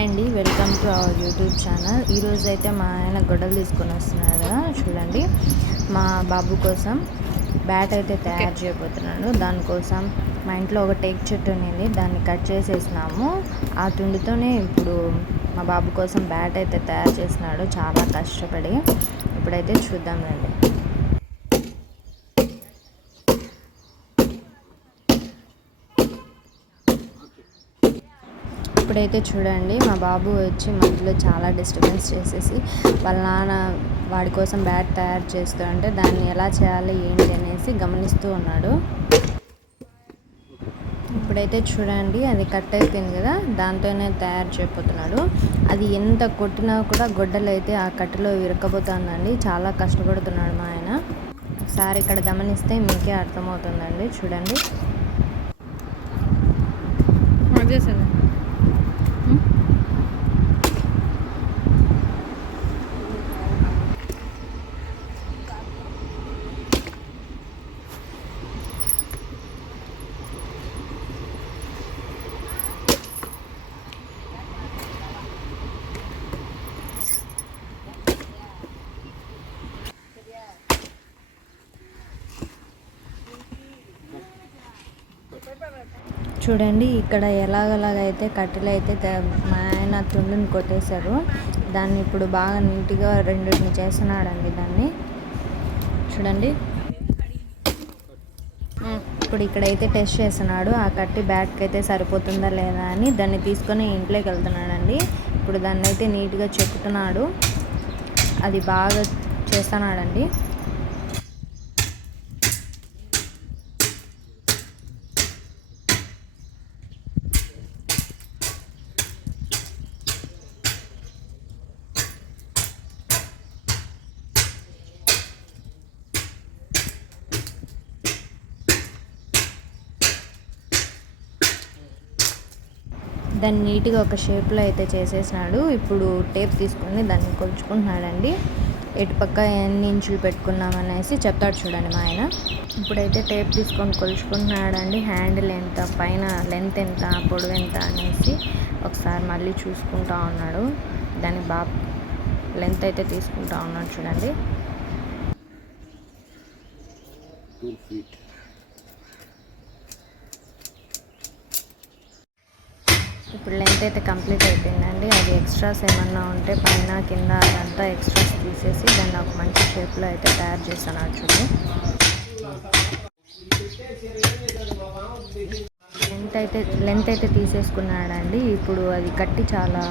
Hi అండి, welcome to our YouTube channel. ఈరోజు అయితే మా ఆయన గొడవలు తీసుకొని వస్తున్నాడు కదా, చూడండి. మా బాబు కోసం బ్యాట్ అయితే తయారు చేయబోతున్నాడు. దానికోసం మా ఇంట్లో ఒక టేక్ చెట్టు ఉంది, దాన్ని కట్ చేసేసినాము. ఆ తుండితోనే ఇప్పుడు మా బాబు కోసం బ్యాట్ అయితే తయారు చేసినాడు, చాలా కష్టపడి. ఇప్పుడైతే చూద్దాం రండి. ఇప్పుడైతే చూడండి, మా బాబు వచ్చి మధ్యలో చాలా డిస్టర్బెన్స్ చేసేసి వాళ్ళ నాన్న వాడి కోసం బ్యాట్ తయారు చేస్తూ ఉంటే దాన్ని ఎలా చేయాలి ఏంటి అనేసి గమనిస్తూ ఉన్నాడు. ఇప్పుడైతే చూడండి, అది కట్ అయిపోయింది కదా, దాంతోనే తయారు చేయబోతున్నాడు. అది ఎంత కొట్టినా కూడా గొడ్డలు అయితే ఆ కట్టులో ఇరక్కబోతుందండి. చాలా కష్టపడుతున్నాడు మా ఆయన. ఒకసారి ఇక్కడ గమనిస్తే మీకే అర్థమవుతుందండి, చూడండి. చూడండి, ఇక్కడ ఎలాగైతే కట్టెలు అయితే మా ఆయన తుండుని కొట్టేశారు. దాన్ని ఇప్పుడు బాగా నీట్గా రెండింటిని చేస్తున్నాడండి. దాన్ని చూడండి. ఇప్పుడు ఇక్కడైతే టెస్ట్ చేస్తున్నాడు, ఆ కట్టి బ్యాట్కి అయితే సరిపోతుందా లేదా అని. దాన్ని తీసుకొని ఇంట్లోకి వెళ్తున్నాడండి. ఇప్పుడు దాన్ని అయితే నీట్గా చెక్కుతున్నాడు, అది బాగా చేస్తున్నాడండి. దాన్ని నీట్గా ఒక షేప్లో అయితే చేసేసినాడు. ఇప్పుడు టేప్ తీసుకొని దాన్ని కొలుచుకుంటున్నాడండి. ఎటుపక్క ఎన్ని ఇంచులు పెట్టుకున్నామనేసి చెప్తాడు చూడండి మా ఆయన. ఇప్పుడైతే టేప్ తీసుకొని కొలుచుకుంటున్నాడండి. హ్యాండిల్ ఎంత, పైన లెంత్ ఎంత, పొడవు ఎంత అనేసి ఒకసారి మళ్ళీ చూసుకుంటా ఉన్నాడు. దాన్ని బాగా లెంత్ అయితే తీసుకుంటా ఉన్నాడు చూడండి. ఇప్పుడు లెంత్ అయితే కంప్లీట్ అయిపోయిందండి. అది ఎక్స్ట్రాస్ ఏమన్నా ఉంటే పైన కింద అదంతా ఎక్స్ట్రాస్ తీసేసి దాన్ని ఒక మంచి షేప్లో అయితే తయారు చేస్తున్నాడు చూడండి. లెంత్ అయితే తీసేసుకున్నాడండి. ఇప్పుడు అది కట్టి చాలా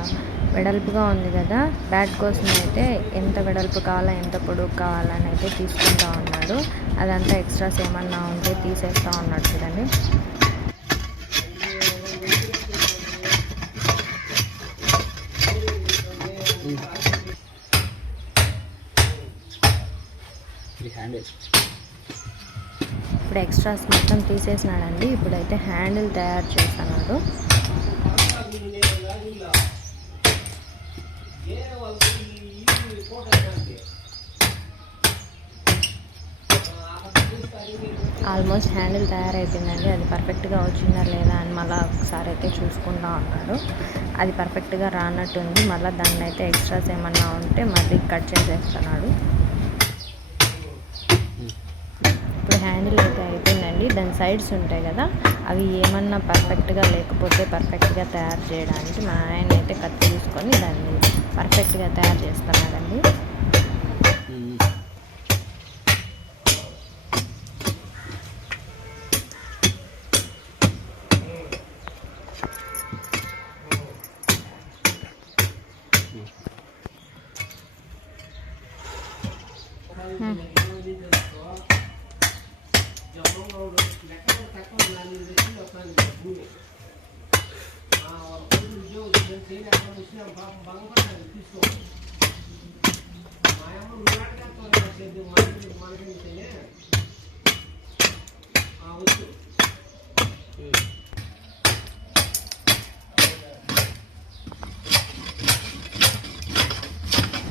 వెడల్పుగా ఉంది కదా, బ్యాట్ కోసం అయితే ఎంత వెడల్పు కావాలా ఎంత పొడవు కావాలని అయితే తీసుకుంటా ఉన్నాడు. అదంతా ఎక్స్ట్రాస్ ఏమన్నా ఉంటే తీసేస్తూ ఉన్నాడు చూడండి. ఇప్పుడు ఎక్స్ట్రాస్ మొత్తం తీసేసినాడండి. ఇప్పుడైతే హ్యాండిల్ తయారు చేస్తున్నాడు. ఆల్మోస్ట్ హ్యాండిల్ తయారైపోయిందండి. అది పర్ఫెక్ట్గా వచ్చిందా లేదా అని మళ్ళీ ఒకసారి అయితే చూసుకుంటా ఉన్నాడు. అది పర్ఫెక్ట్గా రానట్టుంది. మళ్ళీ దాన్ని అయితే ఎక్స్ట్రాస్ ఏమన్నా ఉంటే మళ్ళీ కట్ చేసేస్తున్నాడు. ఇప్పుడు హ్యాండిల్ అయితే అయిపోయిందండి. దాని సైడ్స్ ఉంటాయి కదా, అవి ఏమన్నా పర్ఫెక్ట్గా లేకపోతే పర్ఫెక్ట్గా తయారు చేయడానికి మా ఆయన అయితే కత్తి తీసుకొని దాన్ని పర్ఫెక్ట్గా తయారు చేస్తున్నాడండి.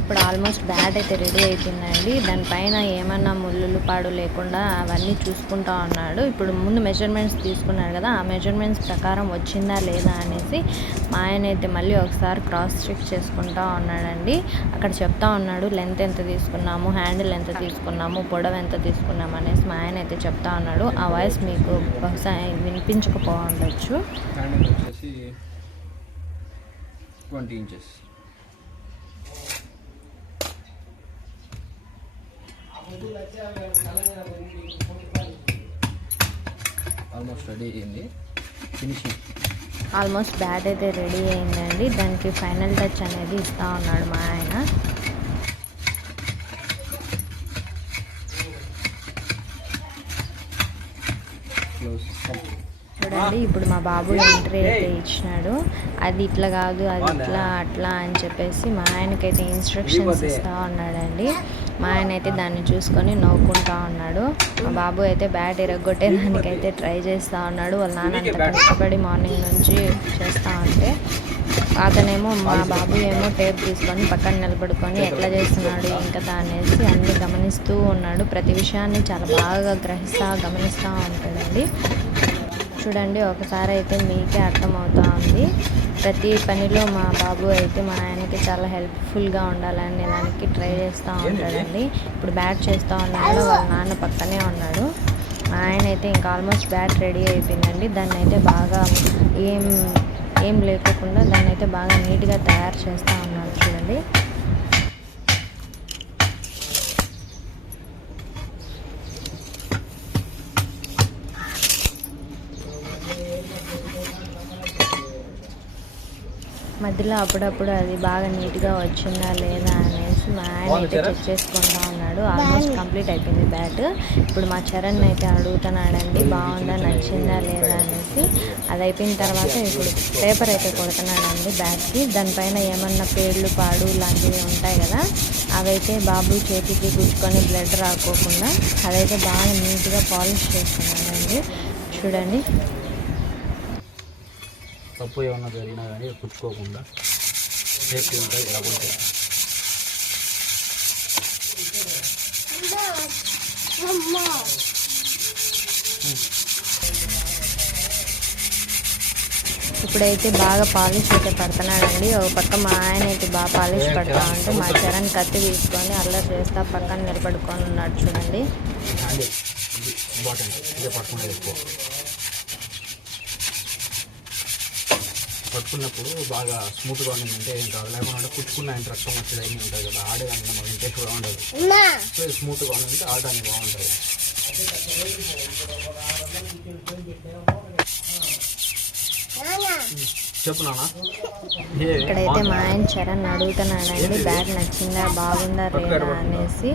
ఇప్పుడు ఆల్మోస్ట్ బ్యాట్ అయితే రెడీ అయిపోయిందండి. దానిపైన ఏమన్నా ముళ్ళులు పాడు లేకుండా అవన్నీ చూసుకుంటా ఉన్నాడు. ఇప్పుడు ముందు మెజర్మెంట్స్ తీసుకున్నాడు కదా, ఆ మెజర్మెంట్స్ ప్రకారం వచ్చిందా లేదా అనేసి మా ఆయన అయితే మళ్ళీ ఒకసారి క్రాస్ చెక్ చేసుకుంటా ఉన్నాడండి. అక్కడ చెప్తా ఉన్నాడు లెంత్ ఎంత తీసుకున్నాము, హ్యాండిల్ ఎంత తీసుకున్నాము, పొడవు ఎంత తీసుకున్నాము అనేసి మా ఆయన అయితే చెప్తా ఉన్నాడు. ఆ వాయిస్ మీకు బహుశా వినిపించకపోవచ్చు. 20 inches. ఆల్మోస్ట్ రెడీ అయింది. ఫినిషింగ్ ఆల్మోస్ట్ బ్యాట్ అయితే రెడీ అయిందండి. దానికి ఫైనల్ టచ్ అనేది ఇస్తూ ఉన్నాడు మా ఆయన. చూడండి ఇప్పుడు మా బాబు ఎంట్రీ అయితే ఇచ్చినాడు. అది ఇట్లా కాదు, అది ఇట్లా అట్లా అని చెప్పేసి మా ఆయనకైతే ఇన్స్ట్రక్షన్స్ ఇస్తూ ఉన్నాడండి. మా ఆయన అయితే దాన్ని చూసుకొని నవ్వుకుంటా ఉన్నాడు. మా బాబు అయితే బ్యాట్ ఇరగొట్టే దానికైతే ట్రై చేస్తూ ఉన్నాడు. వాళ్ళ నాన్న అంత కష్టపడి మార్నింగ్ నుంచి చేస్తూ ఉంటే అతనేమో మా బాబు ఏమో టేప్ తీసుకొని పక్కన నిలబడుకొని ఎట్లా చేస్తున్నాడు ఇంకా అనేసి అన్నీ గమనిస్తూ ఉన్నాడు. ప్రతి విషయాన్ని చాలా బాగా గమనిస్తూ ఉంటాడండి. చూడండి ఒకసారి అయితే మీకే అర్థమవుతూ ఉంది. ప్రతి పనిలో మా బాబు అయితే మా ఆయనకి చాలా హెల్ప్ఫుల్గా ఉండాలని దానికి ట్రై చేస్తూ ఉంటాడండి. ఇప్పుడు బ్యాట్ చేస్తూ ఉన్నాడు, వాళ్ళ నాన్న పక్కనే ఉన్నాడు. మా ఆయన అయితే ఇంకా ఆల్మోస్ట్ బ్యాట్ రెడీ అయిపోయిందండి. దాన్ని అయితే బాగా ఏం లేకోకుండా దాన్ని అయితే బాగా నీట్గా తయారు చేస్తూ ఉన్నాడు. చూడండి మధ్యలో అప్పుడప్పుడు అది బాగా నీట్గా వచ్చిందా లేదా అనేసి మా ఆయన అయితే చెక్ చేసుకుంటా ఉన్నాడు. ఆల్మోస్ట్ కంప్లీట్ అయిపోయింది బ్యాట్. ఇప్పుడు మా చరణ్ అయితే అడుగుతున్నాడండి బాగుందా, నచ్చిందా లేదా అనేసి. అది అయిపోయిన తర్వాత ఇప్పుడు పేపర్ అయితే కొడుతున్నాడండి బ్యాట్కి. దానిపైన ఏమన్నా పేర్లు పాడు లాంటివి ఉంటాయి కదా, అవైతే బాబు చేతికి గుచ్చుకొని బ్లడ్ రాకోకుండా అదైతే బాగా నీట్గా పాలిష్ చేస్తున్నాడండి. చూడండి తప్పు ఏమన్నా జరిగినా కానీ పుచ్చుకోకుండా సేఫ్టీ ఉంటుంది. లేకుంటే ఇప్పుడైతే బాగా పాలిష్ అయితే పడుతున్నాడండి. ఒక పక్క మా ఆయన అయితే బాగా పాలిష్ పడతా ఉంటే మా చరణ్ కత్తి తీసుకొని అల్లరి చేస్తా పక్కన నిలబడుకొని ఉన్నాడు. చూడండి పట్టుకున్నప్పుడు బాగా స్మూత్గా ఉండిందంటే ఏం కాదు. లేకుండా పుచ్చుకున్న ఆయన రక్తం వచ్చేది అన్నీ ఉంటుంది కదా, ఆడేదానికి మనకి ఇంట్రెస్ట్ కూడా ఉండదు. సో స్మూత్గా ఉందంటే ఆడడానికి బాగుంటుంది. చెప్పు నాన్న. ఇక్కడైతే మా ఆయన చరణ్ అడుగుతున్నాడండి బ్యాట్ నచ్చిందా, బాగుందా లేదా అనేసి.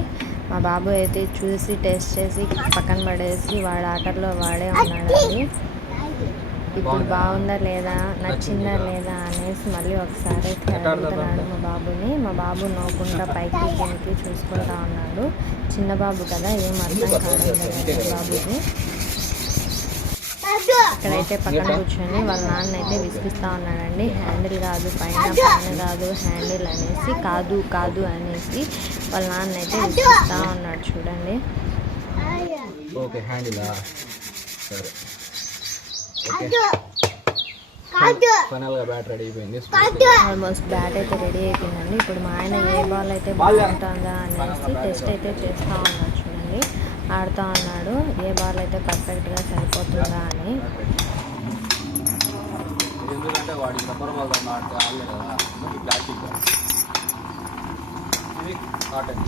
మా బాబు అయితే చూసి టెస్ట్ చేసి పక్కన పడేసి వాడు ఆటల్లో వాడే ఉన్నాడండి. ఇప్పుడు బాగుందా లేదా, నచ్చిందా లేదా అనేసి మళ్ళీ ఒకసారి అడుగుతున్నాడు మా బాబుని. మా బాబు నవ్వుకుంటా పైకి కిందకి చూసుకుంటా ఉన్నాడు. చిన్న బాబు కదా, ఏం అర్థం కాలేదు బాబుకి. ఇక్కడైతే పక్కన కూర్చొని వాళ్ళ నాన్న అయితే విసిగిస్తూ ఉన్నాడండి. హ్యాండిల్ కాదు పైన కాదు హ్యాండిల్ అనేసి, కాదు అనేసి వాళ్ళ నాన్న అయితే విసిగిస్తూ ఉన్నాడు. చూడండి ఓకే హ్యాండిలా సరే. ఫైనల్గా బ్యాట్ రెడీ అయిపోయింది. ఆల్మోస్ట్ బ్యాట్ అయితే రెడీ అయిపోయిందండి. ఇప్పుడు మా ఆయన ఏ బాల్ అయితే బాగుంటుందా అనేసి టెస్ట్ అయితే చేస్తూ ఉన్నాడు. చూడండి ఆడుతూ ఉన్నాడు ఏ బాల్ అయితే పర్ఫెక్ట్గా సరిపోతుందా అని. ఎందుకంటే వాడికి రబ్బర్ బాల్ ఆడితే ఆడలేదు కదా, ప్లాస్టిక్ ఇది కాటన్.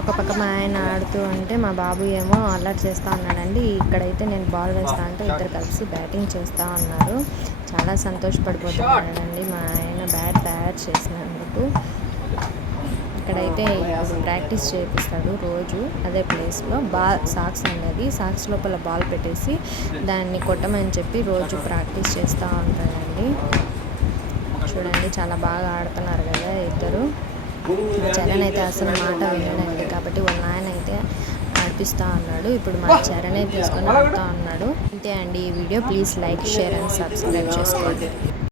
ఒక పక్క మా ఆయన ఆడుతూ ఉంటే మా బాబు ఏమో అల్లరి చేస్తూ ఉన్నాడండి. ఇక్కడైతే నేను బాల్ వేస్తా అంటే ఇద్దరు కలిసి బ్యాటింగ్ చేస్తూ ఉన్నారు. చాలా సంతోషపడిపోతున్నాడండి మా ఆయన బ్యాట్ తయారు చేసినందుకు. ఇక్కడైతే ప్రాక్టీస్ చేపిస్తాడు రోజు అదే ప్లేస్లో. సాక్స్ అనేది సాక్స్ లోపల బాల్ పెట్టేసి దాన్ని కొట్టమని చెప్పి రోజు ప్రాక్టీస్ చేస్తూ ఉంటాడండి. చూడండి చాలా బాగా ఆడుతున్నారు కదా ఇద్దరు. చరణ్ అయితే అసలు మాట వినడండి. కాబట్టి వాళ్ళ నాయన అయితే ఆడిపిస్తూ ఉన్నాడు. ఇప్పుడు మా చరణే తీసుకొని ఆడుతూ ఉన్నాడు. అంతే అండి ఈ video. Please like, share and subscribe చేసుకోండి.